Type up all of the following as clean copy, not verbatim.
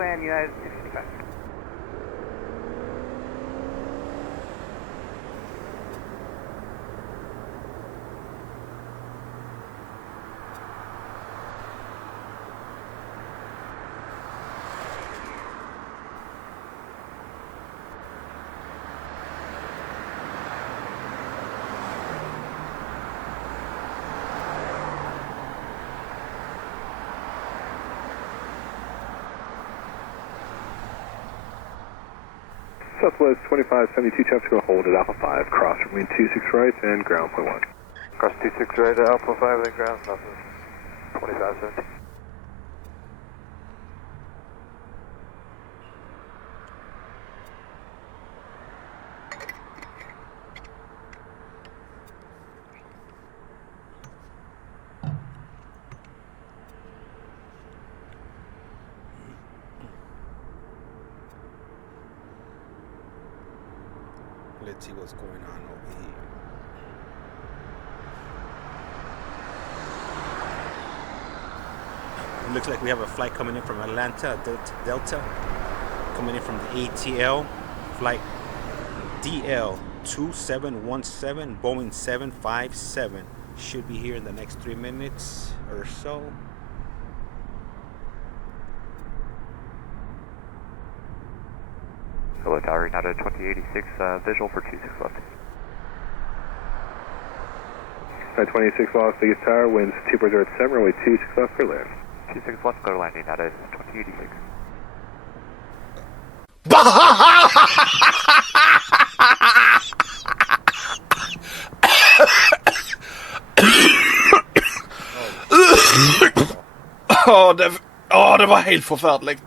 land, United 65. Southwest 2572 traffic will hold at Alpha 5, cross runway 26 right and ground point 1. Cross 26 right at Alpha 5 and ground, Southwest 2570. Let's see what's going on over here. It looks like we have a flight coming in from Atlanta, Delta, coming in from the ATL, flight DL2717, Boeing 757. Should be here in the next 3 minutes or so. Hello, Tower, United 2086, visual for 26 left. 26 Las Vegas Tower, winds 2.0 at 7, runway 26 left for land. 26 left, clear to land, United 2086. Det var helt forfærdeligt.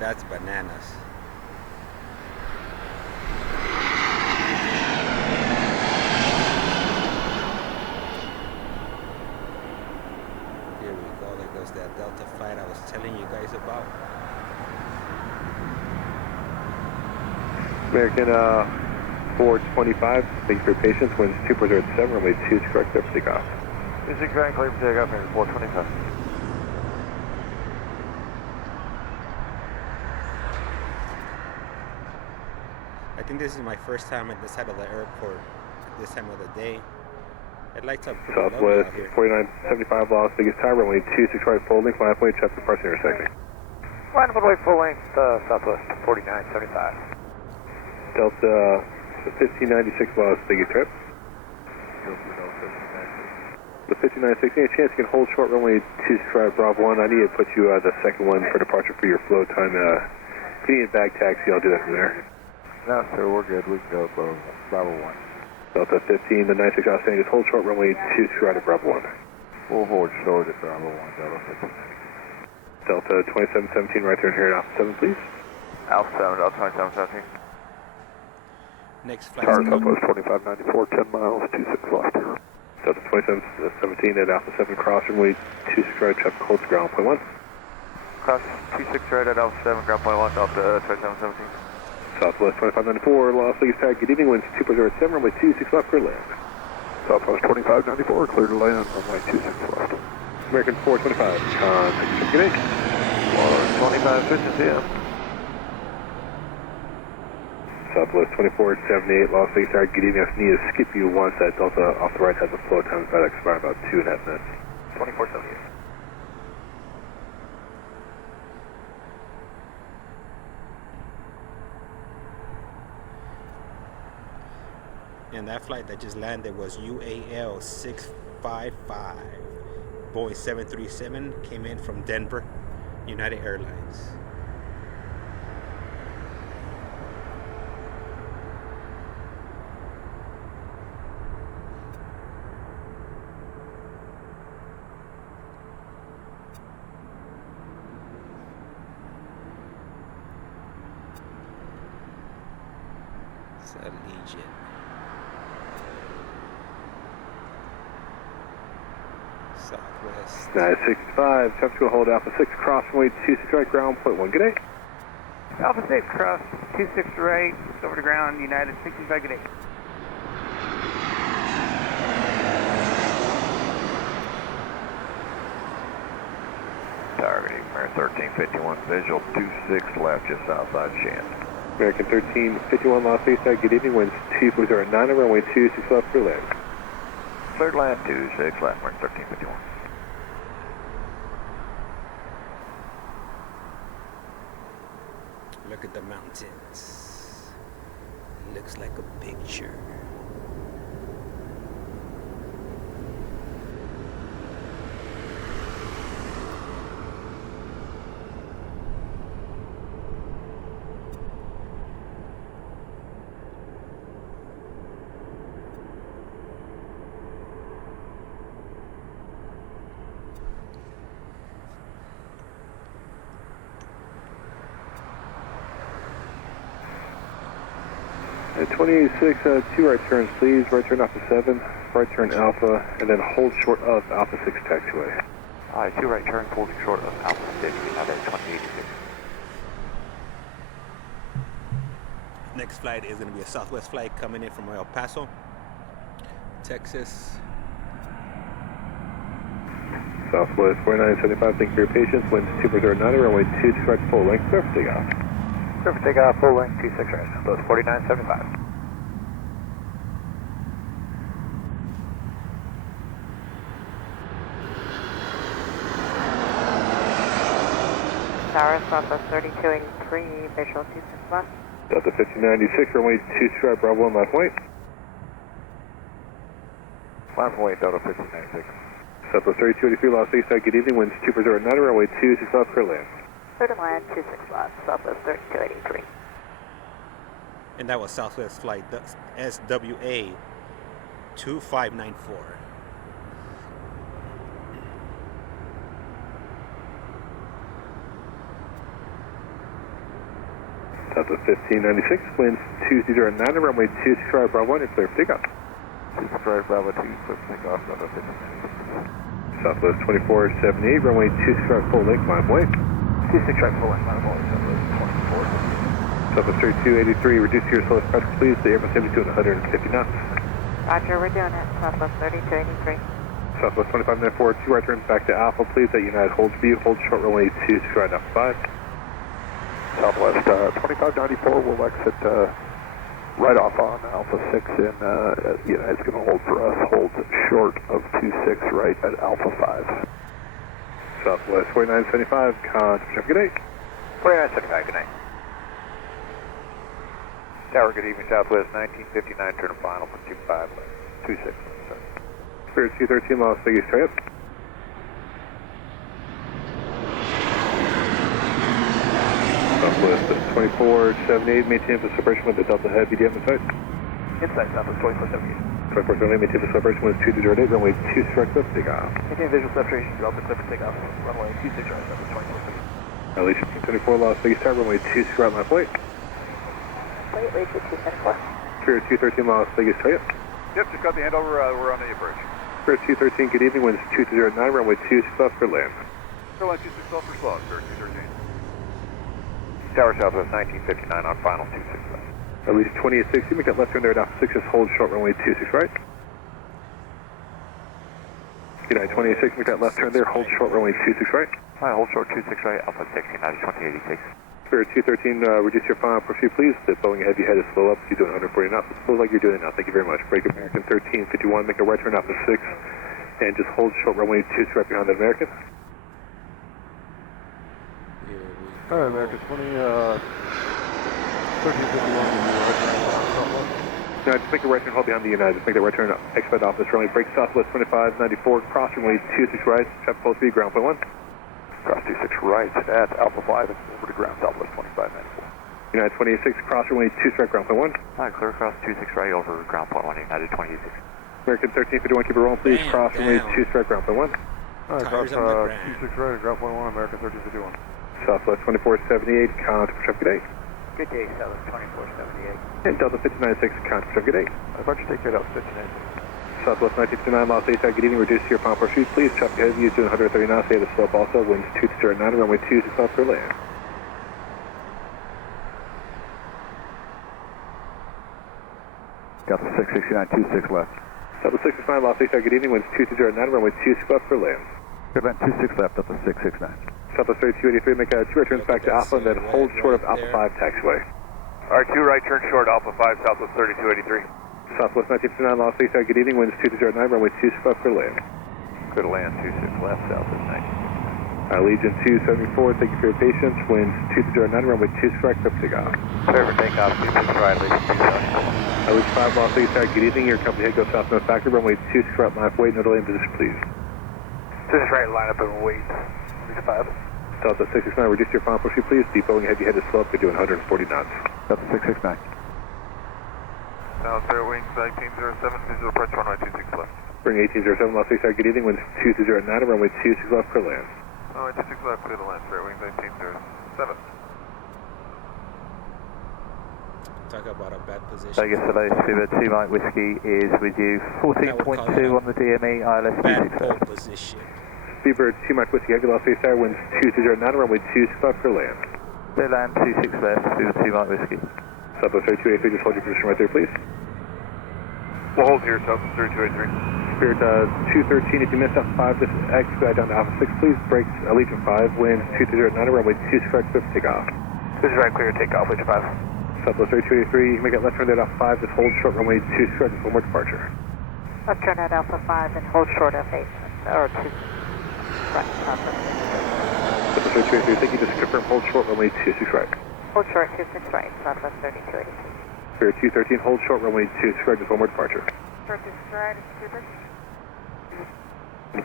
That's bananas. Here we go. There goes that Delta flight I was telling you guys about. American 425, thank you for your patience, winds 2.0 at 7, runway 26 correct, clear for takeoff. 26 right, clear for takeoff, and 425. I think this is my first time at this side of the airport at this time of the day. I'd like to Southwest 4975 Las Vegas Tower, runway 26 right, full length, line up way, check the parts intersecting. Line up way, full length, Southwest 4975. Delta 1596 Las Vegas trip. The 5916, any chance you can hold short runway 26 right, Bravo 1. I need to put you the second one for departure for your flow time. If you need a bag taxi, I'll do that from there. No, sir, we're good. We can go Bravo 1. Delta 15, the 96 outstanding, just hold short runway 26 right at Bravo 1. We'll hold short at Bravo 1, Delta 15. Delta 2717, right turn here at Alpha 7, please. Alpha 7, Delta 2717. Next flight. Tower Southwest 2594, 10 miles, 26 left. Delta 2717 at Alpha 7, cross runway 26 right, traffic holds ground point 1. Cross 26 right at Alpha 7, ground point 1, Delta 2717. Southwest 2594, Las Vegas Tower, good evening, winds 2.0 at 7, runway 26 left for land. Southwest 2594, clear to land, runway 26 left. American 425, contact, good evening. 25 efficiency, yeah. Southwest 2478, Las Vegas Tower, good evening. I need to skip you once. That Delta off the right has a flow time about to expire about 2.5 minutes. 2478. And that flight that just landed was UAL 655. Boeing 737 came in from Denver, United Airlines. It's a Legion. Southwest. 965, traffic will hold Alpha 6, cross runway 26 right, ground point 1, good day. Alpha 6, cross 26 right, over to ground, United 65, good day. 1351, visual 26 left, just outside Shan. American 1351, Los Angeles, good evening, winds 240 at 9 on runway 26 left, clear land. Cleared land 26 left, American 1351. Look at the mountains. Looks like a picture. At 26, 2 right turns, please. Right turn Alpha 7, right turn Alpha, and then hold short of Alpha 6 taxiway. Alright, 2 right turns, holding short of Alpha 6, United 2086. Next flight is going to be a Southwest flight coming in from El Paso, Texas. Southwest 4975, thank you for your patience. Winds 240 at 9, runway 26 right, full length, clear for takeoff. Clear for takeoff, full length, 26 right. Those 4975. Tower, Southwest 3283, visual 26 left. Delta 1596, runway 26 right, Bravo 1 left white. Left weight, Delta 1596. Southwest 3283, Los Angeles, good evening, winds 240 at 9, runway 26 left, clear land. Clear to land 26 left, Southwest 3283. And that was Southwest flight SWA 2594. Delta 1596, winds 209 at runway 26 right, Bravo 1, you're clear for takeoff. 26 right, Bravo 2, clear for takeoff, Delta 1596. Southwest 2478, runway 26 right, full length, line white. 26 right, full length, line of Southwest 24. Southwest 3283, reduce your slowest pressure, please. The Airbus 72 at 150 knots. Roger, we're doing it. Southwest 3283. Southwest 2594, 2 right turns back to Alpha, please. At United holds view, hold short runway 26 right, Alpha 5. Southwest 2594 will exit right off on Alpha 6 and United's going to hold for us, holds short of 26 right at Alpha 5. Southwest 4975, contact, good day. 4975, good night. Tower, good evening, Southwest 1959, turn and final for 25 left, 26 left. Spirit 213, Las Vegas, straight up. Southwest 2478, maintain the separation with the Delta Head, BDM inside. Inside, Southwest 2478. 2478, maintain the separation with 208, runway 26 right, clear for takeoff. Maintain visual separation, Delta clear for takeoff, runway 26 right, Southwest 2478. Elevation 224, Las Vegas, tower, runway 26 right, left white. Wait, wait, 274. Spirit 213, Las Vegas, straight up. Yep, just got the handover, we're on the approach. Spirit 213, good evening, winds 209, runway 26 left for land. Airline 26 left for slot, Spirit 213. Tower Southwest 1959 on final 26 left. At least 2860, make that left turn there at Alpha 6, just hold short runway 26 right. Good night, 2860, make that left turn there, hold short runway 26 right. Alright, hold short 26 right, Alpha 6, United 2086. Spirit 213, reduce your final pursuit please. The Boeing Heavy head is slow up, you're doing 140 knots. It feels like you're doing it now, thank you very much. Break American 1351, make a right turn Alpha 6, and just hold short runway 26 right behind the American. Alright, American 1351. No, just make a right turn, hold behind the United. Just make that right turn, expedite office runway, break Southwest 2594, cross runway 26 right, traffic full speed, ground point 1. Cross 26 right at Alpha 5 and over to ground Southwest 2594. United 26, cross runway 26 right, ground point 1. Alright, clear across 26 right over ground point 1, United 2086. American 1351, keep it rolling please, cross runway 26 right, ground point 1. Alright, cross 26 right at ground point 1, American 1351. Southwest 2478, contact for traffic, good day. Good day, Southwest 2478. And Delta 1596, contact for traffic, good day. Why don't you take care of 59? Southwest 1959, Los Angeles, good evening, reduce your final pursuit please. Traffic ahead of you is doing 130 knots, they had a slope also, winds 209, runway 26 left for land. Got the 669, 26 left. Delta 669, Los Angeles, good evening, winds 209, runway 26 left for land. Good, 26 left up to 669. Southwest 3283, make 2 right turns back to Alpha and then hold short of Alpha 5 taxiway. Alright, 2 right turn short, Alpha 5, Southwest 3283. Southwest 1959, Los Lisa, good evening, winds 209, runway 26 left, clear to land. Clear to land, 26 left, Southwest 19. Legion 274, thank you for your patience, winds 209, runway 26 right, clear for takeoff. Clear for takeoff, 26 right, Legion 274. Legion 5, Los Lisa, good evening, your company head goes southwest factory, runway 26 right, line up, wait, no delay in position, please. 26 right, line up and wait. Legion 5. Delta 669, reduce your final pursuit, please. Depot and heavy headed slope, we're doing 140 knots. Delta 669. Now, clear wings 1907, visual approach runway 26 left. Bring 1807, Los Lisa, good evening, winds 209, runway 26 left, clear land. Runway 26 left, clear to land, clear wings 1907. Talk about a bad position. Vegas Hello, Scuba 2 Mike Whiskey is with you. 14.2 on the DME, ILS Bad 26 pole left. position. Speedbird 2 Mike Whiskey, Echo, Los Lisa, winds 209, runway 26 left, clear land. Clear land 26 left, Scuba 2 Mike Whiskey. Southwest 3283, just hold your position right there, please. We'll hold here, Southwest 3283. Spirit 213, if you miss up 5, just expedite down to Alpha 6, please. Brakes, Legion 5, winds 209, runway 26 right, clear for takeoff. This is right, clear, takeoff, Legion 5. Southwest 3283, make it left turn at Alpha 5, just hold short, runway 26 right, just one more departure. Left turn at Alpha 5 and hold short of 8, or 2. Right, Southwest 3283, thank you, just confirm hold short, runway 26 right. hold short 26 right, Southwest 3283. Spirit 213, hold short, runway 26 right, just one more departure. Short 26 right, Cooper.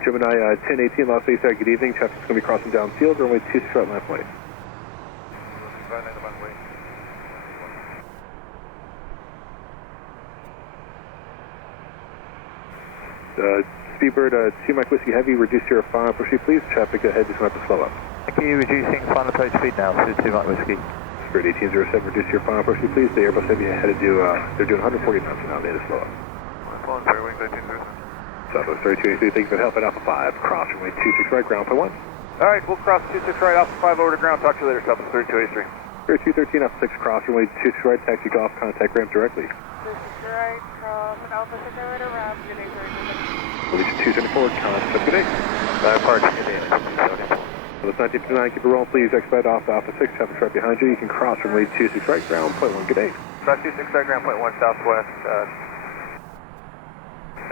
Gemini 1018, Los Lisa, good evening, traffic's going to be crossing downfield, runway 26 right, left way. Speedbird 2 Mike Whiskey Heavy, reduce your final pursuit, please. Traffic ahead is going to have to slow up. Thank you, reducing final approach speed now, Scuba 2 Mike Whiskey. Spirit 1807, reduce your final pursuit, please. The Airbus Heavy had to do, they're doing 140 knots now, they had to slow up. Southwest 3283, thank you for the help at Alpha 5, cross runway 26 right, ground point 1. Alright, we'll cross 26 right, Alpha 5 over to ground, talk to you later, Southwest 3283. Spirit 213, Alpha 6, cross runway 26 right, taxi golf, contact ramp directly. 26 right, cross and Alpha 6 right around, good day, Legion 274, contact, good day. Departure, good day, 274. Southwest 1959, keep it rolling, please. Expedite off to Alpha 6, traffic's right behind you. You can cross runway 26 right, ground point 1, good day. Cross 26 right, ground point 1, southwest,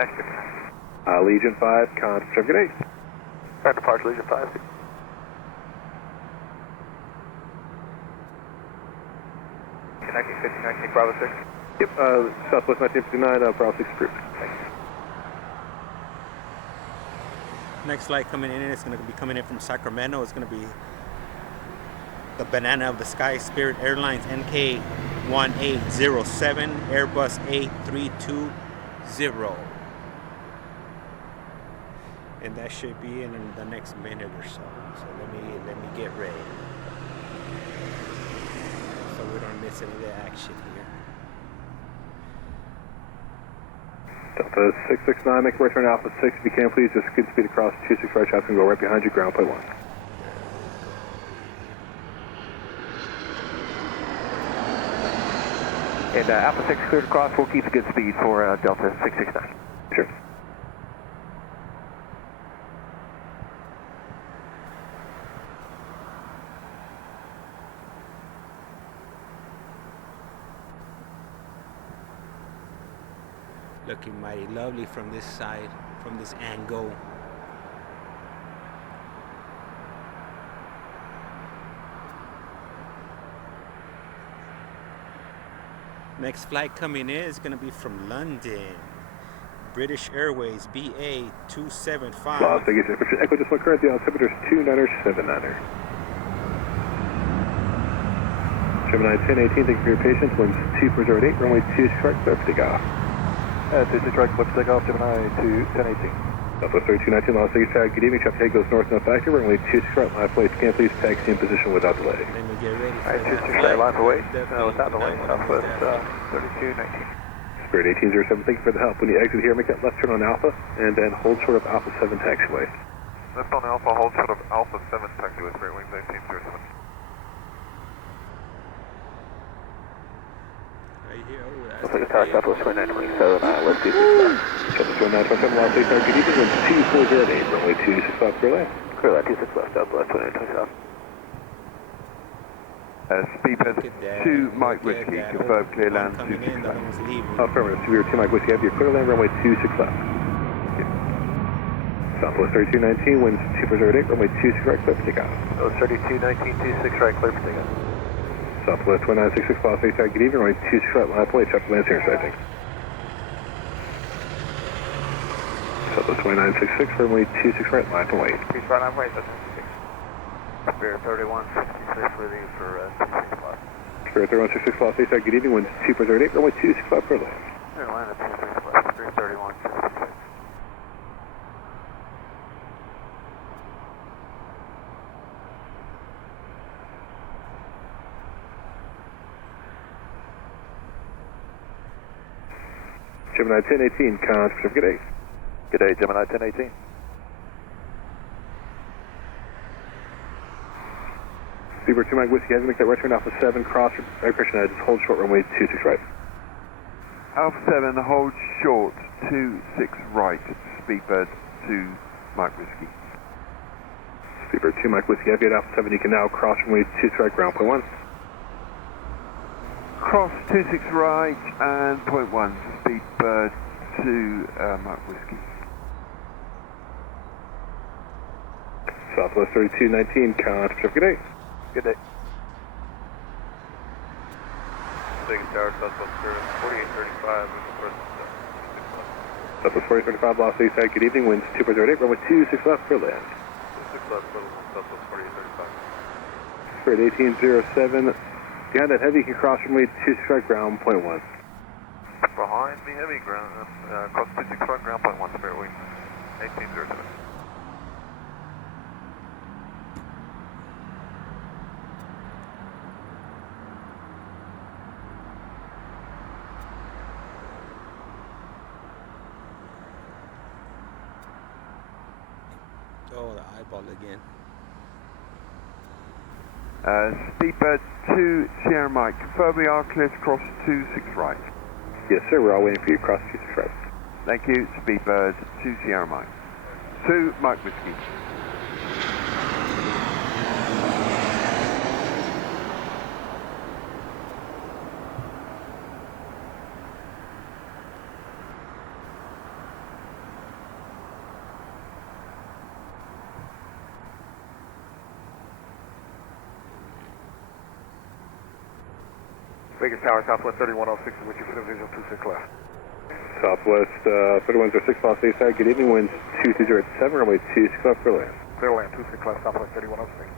next to Legion 5, contact, good day. Right, departure, Legion 5. 1959, King Bravo 6. Yep, Southwest 1959, Bravo 6 approved. Next flight coming in, it's going to be coming in from Sacramento. It's going to be the Banana of the Sky Spirit Airlines NK1807 Airbus A320. And that should be in the next minute or so. So let me get ready, so we don't miss any of the action here. Delta 669, make a right turn to Alpha 6. If you can, please just good speed across 26 right, traffic and go right behind you, ground point 1. And Alpha 6 cleared across, we'll keep a good speed for Delta 669. Sure. Looking mighty lovely from this side, from this angle. Next flight coming in is going to be from London. British Airways BA275. Las Vegas, Echo just went currently on altimeter 2979er. Gemini 1018, thank you for your patience. Winds 208, runway 26 right, clear for takeoff. 26 right, clear for takeoff, Gemini 1018. Southwest 3219, Las Vegas, good evening. Traffic head goes north, no factor. Runway 26 right, line flight. Can please taxi in position without delay. Let me get ready for Alright, 26 right, line for wait. Without delay, Southwest 3219. Spirit 1807, thank you for the help. When you exit here, make that left turn on Alpha, and then hold short of Alpha 7 taxiway. Left on Alpha, hold short of Alpha 7 taxiway, Spirit Wings 1907. right here. Oh, that's Looks like a tower Southwest 2927, let's do 6 Southwest 2927, Los Angeles, good evening, winds 2408, runway 26 left, clear land. Clear land 26 left, Southwest 2927. Speedbird 2 Mike Whiskey, confirm clear land coming in, 26 the left. one's leaving. Affirmative, Severe 2 Mike Whiskey, have your clear land, runway 26 left. Southwest 3219, winds 2408, runway 26 right, clear for takeoff. Oh, 3219, 26 right, clear for takeoff. Southwest 2966, Los Angeles, good evening, runway 26 right, line plate, check land clearance, I think. Southwest 2966, runway 26 right, line to wait. Please right on way, that's 26. Spirit 3166, ready for 26 left. Spirit 3166, Los Angeles, good evening, winds 2408, runway 26 left, clear land. Clear land at 26 left, Spirit 3166. Gemini 1018, Con Pacific, good day. Good day, Gemini 1018. Speedbird 2 Mike Whiskey, have to make that right turn Alpha 7, cross aircraft edge, hold short runway 26 right. Alpha 7, hold short, 26 right, Speedbird 2 Mike Whiskey. Speedbird 2 Mike Whiskey, have you at Alpha 7, you can now cross runway 26 right, ground point 1. Cross 26 right and point 1, Speedbird 2 Mike Whiskey. Southwest 3219, Con Pacific, good day. Good day. Second tower, Southwest 4835, Southwest 4835, Los Angeles, good evening, winds 2408, runway 26 left, clear land. 26 left, Southwest 4835. Spirit 1807, behind that heavy, you can cross runway 26 right, ground point 1. Behind the heavy ground, cross 26 right, ground point 1, Spirit wing 1807. Oh, the eyeball again. Speedbird 2 Sierra Mike, confirm we are clear to cross 26 right. Yes, sir, we're all waiting for you to cross 26 right. Thank you, Speedbird 2 Sierra Mike. 2 Mike Whiskey. Vegas Tower, Southwest 3106, with you for the visual 26 left. Southwest 3106, Los Angeles, good evening, winds 2207, runway 26 left, clear land. Clear land, 26 left, Southwest 3106.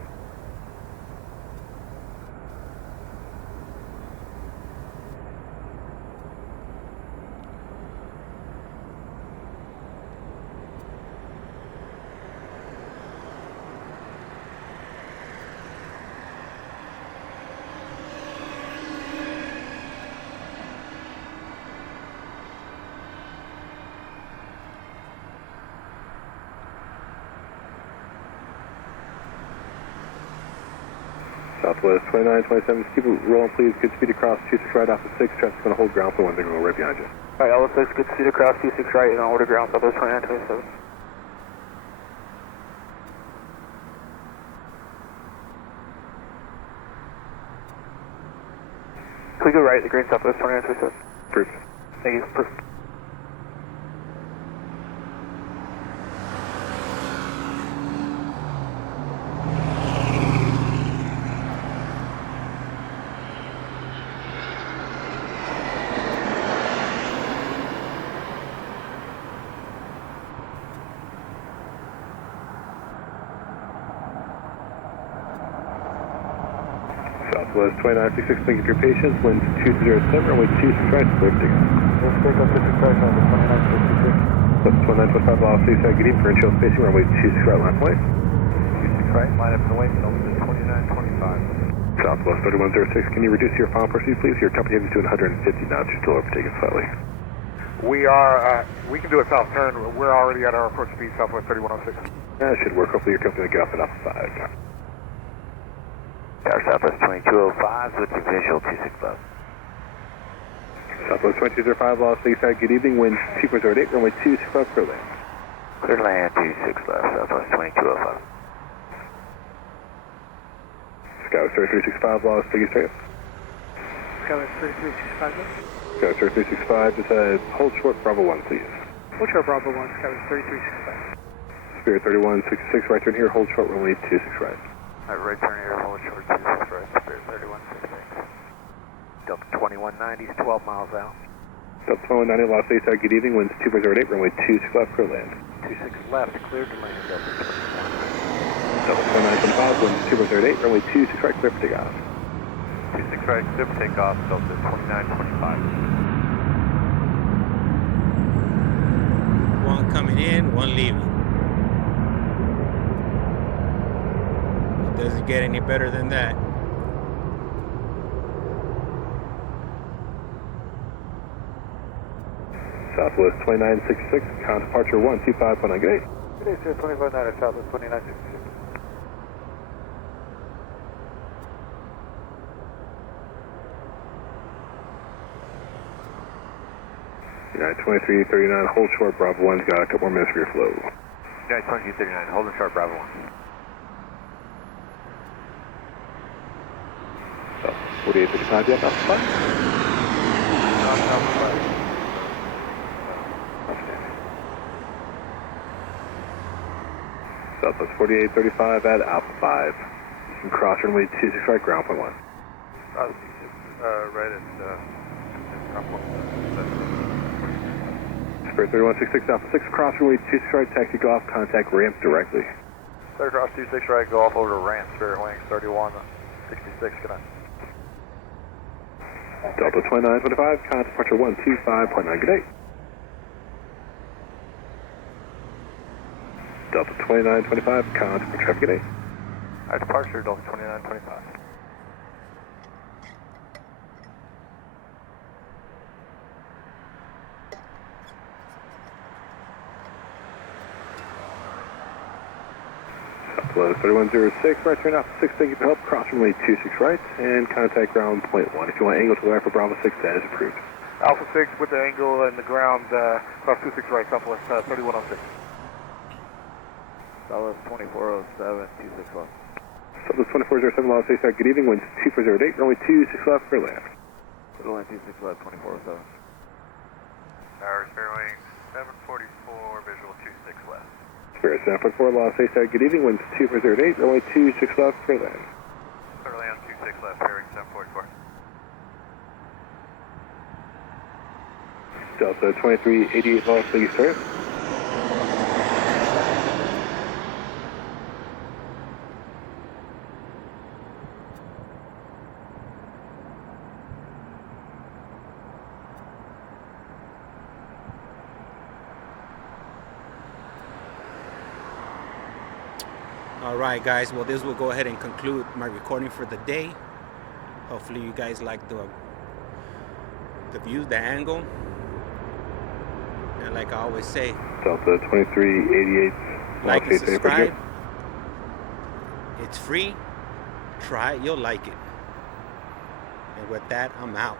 Southwest 2927, keep it rolling, please. Good speed across 26 right off the 6. Traffic's going to hold ground for 1 thing, we'll go right behind you. Alright, LS6, good speed across 26 right, and order ground, Southwest 2927. Can we go right at the green, Southwest 2927? Approved. Thank you, perfect. Southwest 2966, thank you for your patience. Winds 207, runway 26 right, clear for takeoff. Southwest 2925, Los Angeles, good evening, for initial spacing, runway 26 right, line point. 26 right, line up and away, November 2925. Southwest 3106, can you reduce your final pursuit, please? Your company is doing 150 knots, you're still overtaking slightly. We are, we can do a south turn. We're already at our approach speed, Southwest 3106. That should work. Hopefully your company will get off at Alpha 5. Tower Southwest 2205 with your visual 26 left. Southwest 2205, Las Vegas, good evening, winds 2.08, runway 26 left, clear land. Clear to land 26 left, Southwest 2205. Skywest 3365, Las Vegas, straight up. Skywest 3365. Skywest 3365, just hold short, Bravo 1, please. Hold short, Bravo 1, Skywest 3365. Spirit 3166, right turn here, hold short, runway 26 right. Right turn here, hold short, 26 right, Spirit 3166. Delta 2190 is 12 miles out. Delta 2190, Las Vegas, good evening, winds 2.08, runway 26 left, clear land. 26 left, clear to land, Delta 2190. Delta 2975, winds 2.08, runway 26 right, clear for takeoff. 26 right, clear for takeoff, Delta 2925. One coming in, one leaving. It doesn't get any better than that. Southwest 2966, count departure 125.9, good day. Good day, sir, 259 at Southwest 2966. United 2339, hold short, Bravo 1's got a couple more minutes for your flow. United 2239, holding short, Bravo 1. 4855, yeah, about 5. Southwest 4835 at Alpha 5. You can cross runway 26 right, ground point 1. Right at ground point 1. Spirit 3166 Alpha 6, cross runway 26 right, taxi go off, contact ramp directly. Clear cross 26 right, go off over to ramp, Spirit wings 3166, good night. Delta 2925, count departure 125.9, good day. Delta 2925, count for traffic, good day. Alright, departure, Delta 2925. Southwest 3106, right turn Alpha 6, thank you for help, cross runway 26 right, and contact ground point 1. If you want angle to the right for Bravo 6, that is approved. Alpha 6 with the angle and the ground, cross 26 right, Southwest 3106. Southwest 2407, 26 left. Southwest 2407, Las Vegas, good evening, winds 2408, runway 26 left, clear land. Clear land 26 left, 2407. Tower Spirit wings 744, visual 26 left. Spirit 744, Las Vegas, good evening, winds 2408, runway 26 left, clear land. Clear land 26 left, bearing 744. Delta 2388, Las Vegas, clear. Alright guys, well this will go ahead and conclude my recording for the day. Hopefully you guys like the view, the angle. And like I always say, Delta 2388, like and subscribe. It's free. Try it, you'll like it. And with that, I'm out.